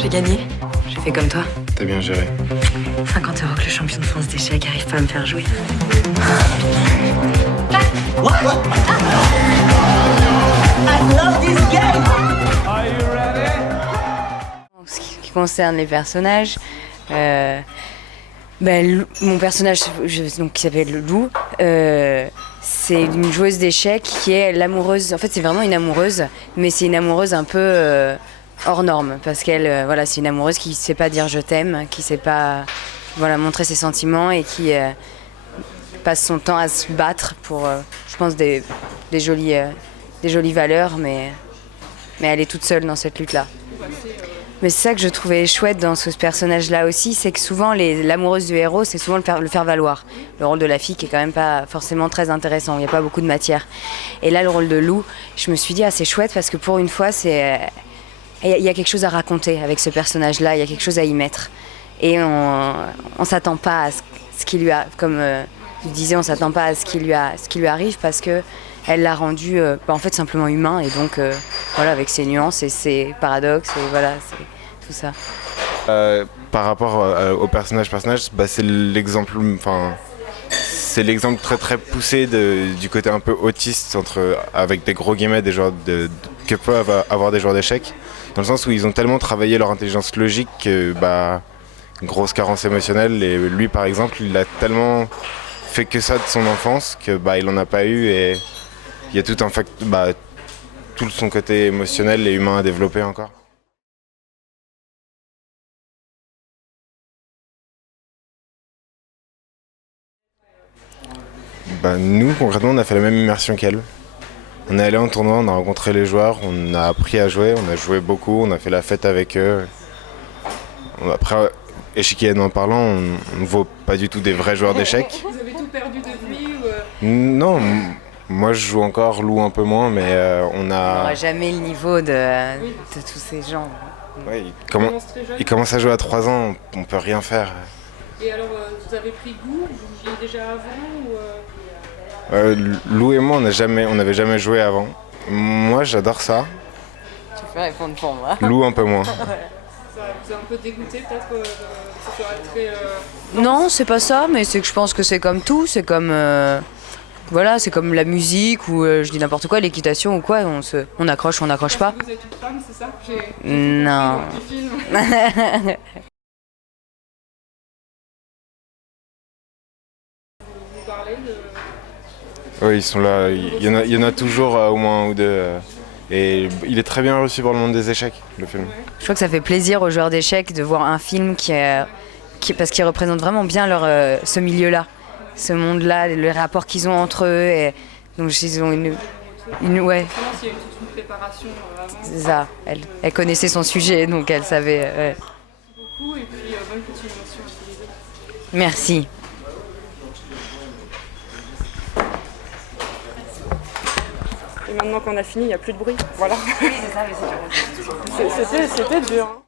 J'ai gagné. J'ai fait comme toi. T'as bien géré. 50 € que le champion de France d'échecs arrive pas à me faire jouer. What? I love this game! En ce qui concerne les personnages, mon personnage donc, qui s'appelle Lou, c'est une joueuse d'échecs qui est l'amoureuse. En fait, c'est vraiment une amoureuse, mais c'est une amoureuse un peu hors norme parce qu'elle, voilà, c'est une amoureuse qui sait pas dire je t'aime, qui sait pas, voilà, montrer ses sentiments et qui passe son temps à se battre pour, je pense, des jolies valeurs, mais elle est toute seule dans cette lutte-là. Mais c'est ça que je trouvais chouette dans ce personnage-là aussi, c'est que souvent l'amoureuse du héros, c'est souvent le faire valoir. Le rôle de la fille qui est quand même pas forcément très intéressant, il n'y a pas beaucoup de matière. Et là, le rôle de Lou, je me suis dit, c'est chouette parce que pour une fois, il y a quelque chose à raconter avec ce personnage-là, il y a quelque chose à y mettre. Et on s'attend pas à ce qui lui a, comme je disais, on s'attend pas à ce qui lui arrive parce que elle l'a rendu en fait simplement humain et donc voilà, avec ses nuances et ses paradoxes et voilà, c'est tout ça. Par rapport au personnage, c'est l'exemple, très très poussé du côté un peu autiste avec des gros guillemets que peuvent avoir des joueurs d'échecs, dans le sens où ils ont tellement travaillé leur intelligence logique que grosse carence émotionnelle, et lui par exemple il a tellement fait que ça de son enfance que il en a pas eu, et il y a tout son côté émotionnel et humain à développer encore. Nous, concrètement, on a fait la même immersion qu'elle. On est allé en tournoi, on a rencontré les joueurs, on a appris à jouer, on a joué beaucoup, on a fait la fête avec eux. Après, échiquièrement parlant, on ne vaut pas du tout des vrais joueurs d'échecs. Vous avez tout perdu depuis Non, moi je joue encore, Lou un peu moins, mais on n'aura jamais le niveau de tous ces gens. Ouais, il commence à jouer à 3 ans, on peut rien faire. Et alors, vous avez pris goût? Vous jouiez déjà avant Lou et moi, on n'avait jamais joué avant. Moi, j'adore ça. Tu peux répondre pour moi. Lou un peu moins. Ça vous a un peu dégoûté peut-être que ce soit très... Non, c'est pas ça, mais c'est que je pense que c'est comme tout, c'est comme... voilà, c'est comme la musique ou je dis n'importe quoi, l'équitation ou quoi, on accroche ou on n'accroche pas. Vous êtes une femme, c'est ça? Non. Vous parlez de... Oui, ils sont là, il y en a toujours au moins un ou deux. Et il est très bien reçu par le monde des échecs, le film. Je crois que ça fait plaisir aux joueurs d'échecs de voir un film parce qu'il représente vraiment bien ce milieu-là, ce monde-là, les rapports qu'ils ont entre eux. Et donc ils ont ouais. Il y a eu toute une préparation avant. C'est ça, elle connaissait son sujet, donc elle savait. Ouais. Merci beaucoup et puis bonne continuation à tous les deux. Merci. Et maintenant qu'on a fini, il n'y a plus de bruit. Voilà. Oui, c'est ça, mais c'est C'était dur. Hein.